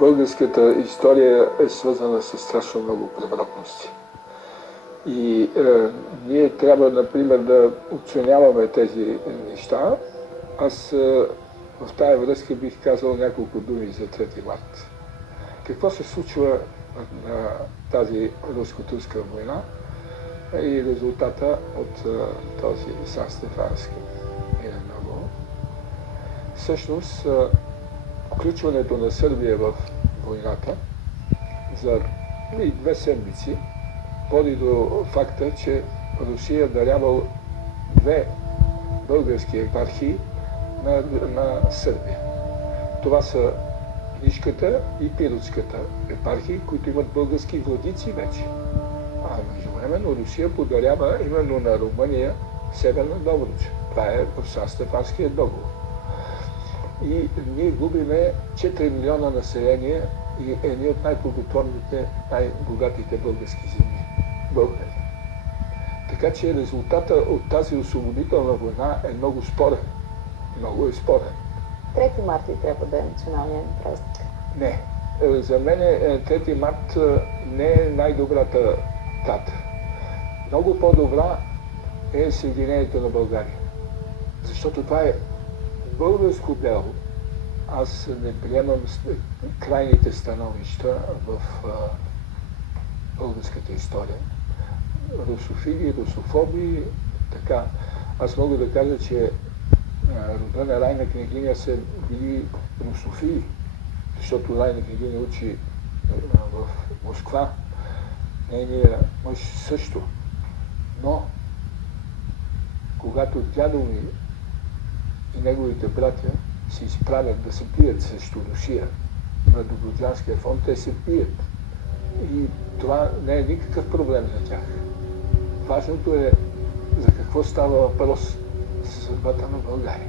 Българската история е свързана с страшно много превратности. И ние трябва, например, да оценяваме тези неща. Аз в тая връзка бих казал няколко думи за 3 март. Какво се случва на тази руско-турска война и резултата от този Сан-Стефански мирен договор? Всъщност, включването на Сърбия в войната за 2 седмици води до факта, че Русия дарява 2 български епархии на Сърбия. Това са Нишката и Пиротската епархии, които имат български владици вече. А междувременно Русия подарява именно на Румъния Северна Добруджа. Това е в Сан-Стефанския договор. И ние губиме 4 милиона население и едни от най-плодотворните, най-богатите български земи. България. Така че резултата от тази освободителна война е много спорен. Много е спорен. 3 марта трябва да е националният празник. Не. За мен 3 март не е най-добрата дата. Много по-добра е Съединението на България. Защото това е българско дело. Аз не приемам крайните становища в българската история. Русофили, русофоби, така. Аз мога да кажа, че рода на Райна княгиня са били русофили, защото Райна княгиня учи в Москва, нейният мъж също. Но, когато дядо ми и неговите братя се изправят да се бият срещу Русия на Добруджанския фронт, те се бият. И това не е никакъв проблем за тях. Важното е за какво става въпрос за съдбата на България.